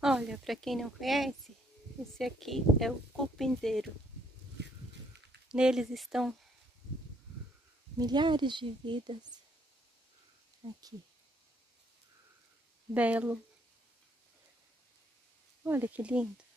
Olha, para quem não conhece, esse aqui é o cupinzeiro. Neles estão milhares de vidas. Aqui. Belo. Olha que lindo.